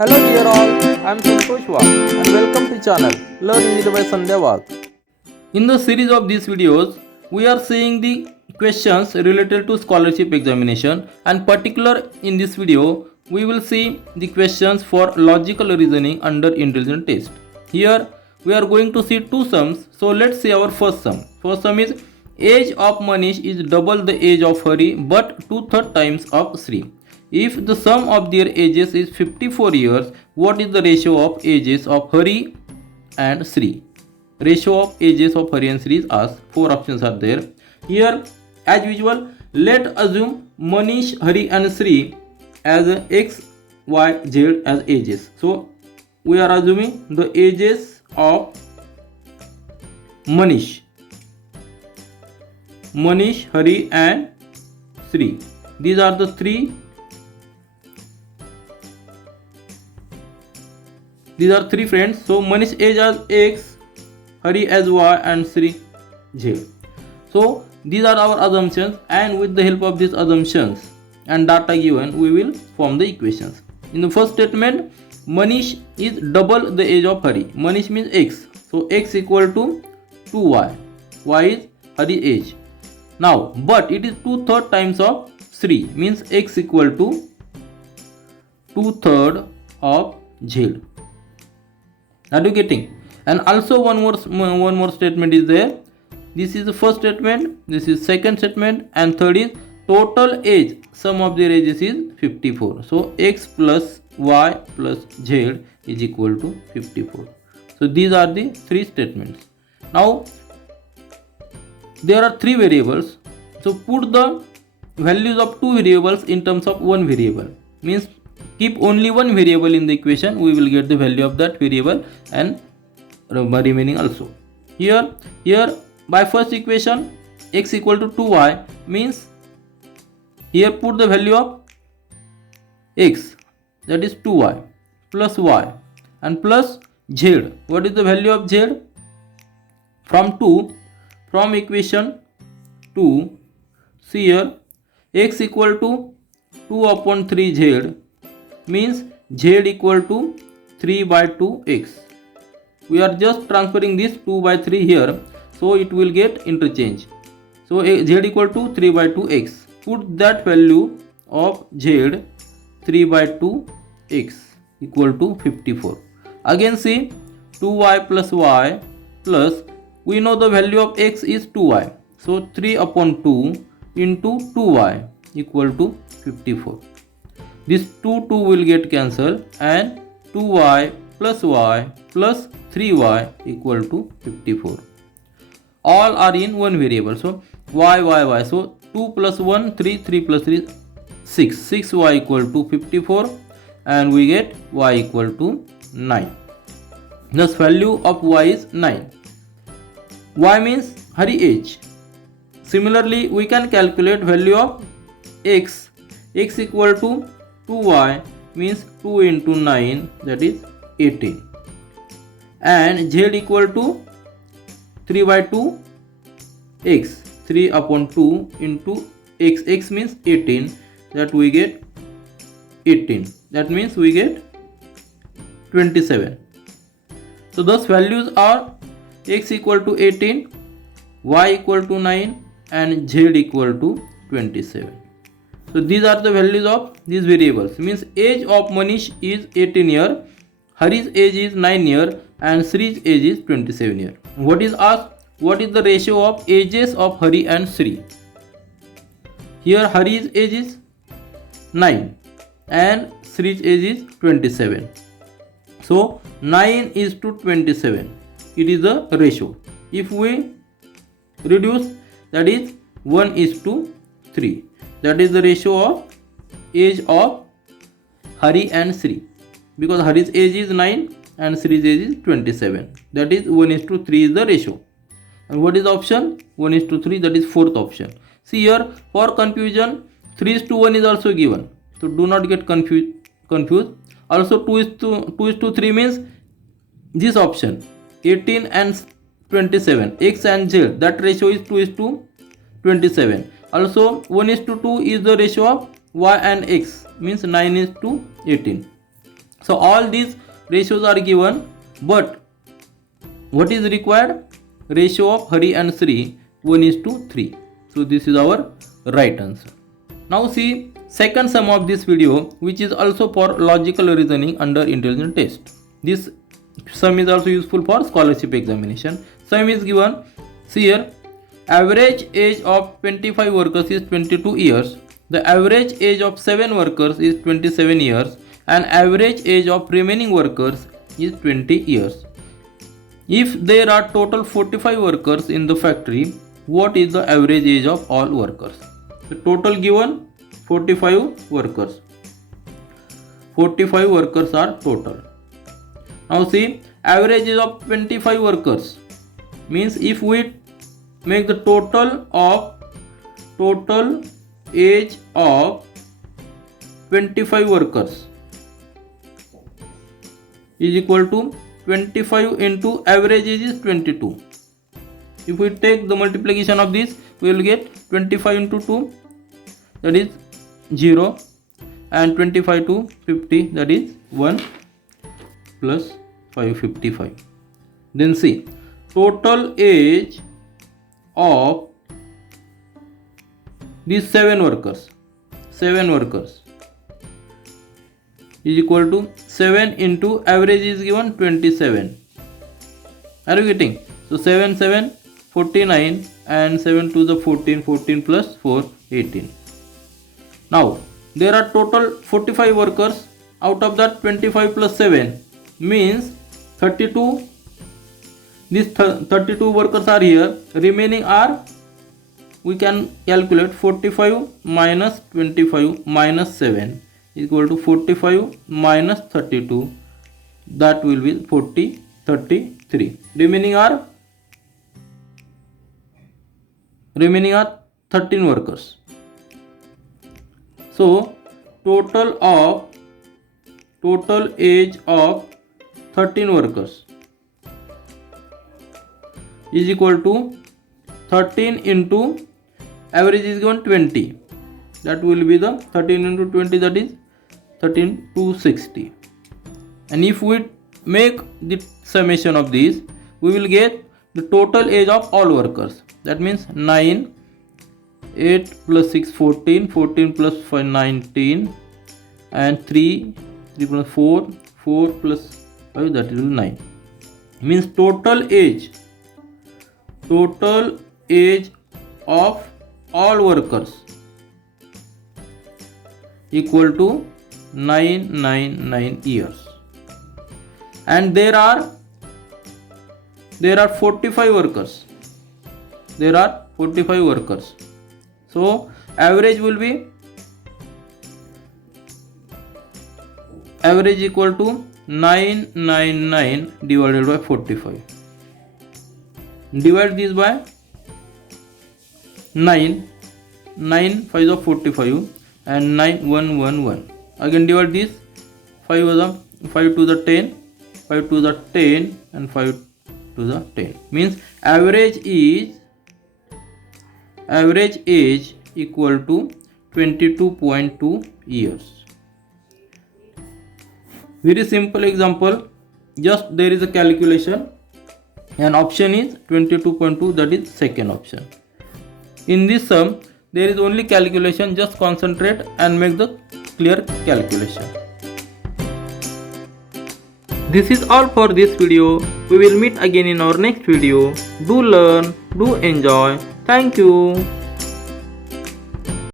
Hello dear all, I am Santosh Wagh and welcome to channel Learn English by Sandhya Wagh. In the series of these videos, we are seeing the questions related to scholarship examination, and particular in this video, we will see the questions for logical reasoning under intelligence test. Here we are going to see two sums, so let's see our first sum. First sum is age of Manish is double the age of Hari but 2/3 times of Sri. If the sum of their ages is 54 years, what is the ratio of ages of Hari and Sri? Ratio of ages of Hari and Sri is asked. Four options are there. Here, as usual, let assume Manish, Hari and Sri as X, Y, Z as ages. So, we are assuming the ages of Manish, Hari and Sri. These are the three friends. So Manish age as X, Hari as Y and Sri Z. So these are our assumptions, and with the help of these assumptions and data given, we will form the equations. In the first statement, Manish is double the age of Hari. Manish means X. So X equal to 2Y. Y is Hari age. Now, but it is 2/3 times of Sri, means X equal to 2/3 of Z. Are you getting? And also one more statement is there. This is the first statement, this is second statement, and third is total age. Sum of their ages is 54. So X plus Y plus Z is equal to 54. So these are the three statements. Now there are three variables. So put the values of two variables in terms of one variable. Means keep only one variable in the equation, we will get the value of that variable and remaining also. Here by first equation, X equal to 2Y, means here put the value of X, that is 2Y, plus Y and plus Z. What is the value of Z? From equation 2, see here, X equal to 2 upon 3 Z, means Z equal to 3 by 2 X. We are just transferring this 2 by 3 here, so it will get interchange. So Z equal to 3 by 2 X. Put that value of Z 3 by 2 X equal to 54. Again see 2Y plus Y plus, we know the value of X is 2Y. So 3 upon 2 into 2Y equal to 54. This 2 will get cancelled, and 2Y plus Y plus 3Y equal to 54. All are in one variable. So y. So 2 plus 1, 3, 3 plus 3, 6. 6y equal to 54, and we get y equal to 9. Thus value of y is 9. Y means Hari age. Similarly, we can calculate value of X. X equal to 2y, means 2 into 9, that is 18. And Z equal to 3 by 2 X. 3 upon 2 into X. X means 18, that we get 18. That means we get 27. So those values are X equal to 18, Y equal to 9 and Z equal to 27. So these are the values of these variables. Means age of Manish is 18 year, Hari's age is 9 year and Sri's age is 27 year. What is asked? What is the ratio of ages of Hari and Sri? Here Hari's age is 9 and Sri's age is 27. So 9 is to 27. It is the ratio. If we reduce, that is 1 is to 3. That is the ratio of age of Hari and Sri. Because Hari's age is 9 and Sri's age is 27. That is 1 is to 3 is the ratio. And what is the option? 1 is to 3, that is fourth option. See here, for confusion, 3 is to 1 is also given. So do not get confused. Also 2 is to 3 means this option, 18 and 27, X and Z, that ratio is 2 is to 27. Also 1 is to 2 is the ratio of Y and X, means 9 is to 18. So all these ratios are given, but what is required? Ratio of Hari and Sri 1:3. So this is our right answer. Now see second sum of this video, which is also for logical reasoning under intelligence test. This sum is also useful for scholarship examination. Sum is given. See here, average age of 25 workers is 22 years. The average age of 7 workers is 27 years, and average age of remaining workers is 20 years. If there are total 45 workers in the factory, what is the average age of all workers? The total given 45 workers. 45 workers are total. Now see, average age of 25 workers means if we make the total age of 25 workers is equal to 25 into average age is 22. If we take the multiplication of this, we will get 25 into 2, that is 0, and 25 to 50, that is 1 plus 555. Then see, total age of these 7 workers is equal to 7 into average is given 27. Are you getting? So 7 7 49 and 7 to the 14, 14 plus 4 18. Now there are total 45 workers. Out of that 25 plus 7 means 32. These 32 workers are here. Remaining are, we can calculate 45 minus 25 minus 7 is equal to 45 minus 32, that will be 33. Remaining are 13 workers. So total age of 13 workers is equal to 13 into average is given 20, that will be the 13 into 20, that is 13 to 60. And if we make the summation of this, we will get the total age of all workers. That means 9, 8 plus 6 14, 14 plus 5 19, and 3 plus 4, 4 plus 5, that is 9. Means total age of all workers equal to 999 years. And there are 45 workers. So average will be equal to 999 divided by 45. Divide this by 9 5 of 45 and 9 1 1 1. Again divide this, 5 to the 10, 5 to the 10 and 5 to the 10. Means average age equal to 22.2 years. Very simple example. Just there is a calculation, and option is 22.2, that is second option. In this sum there is only calculation. Just concentrate and make the clear calculation. This is all for this video. We will meet again in our next video. Do learn, do enjoy. Thank you.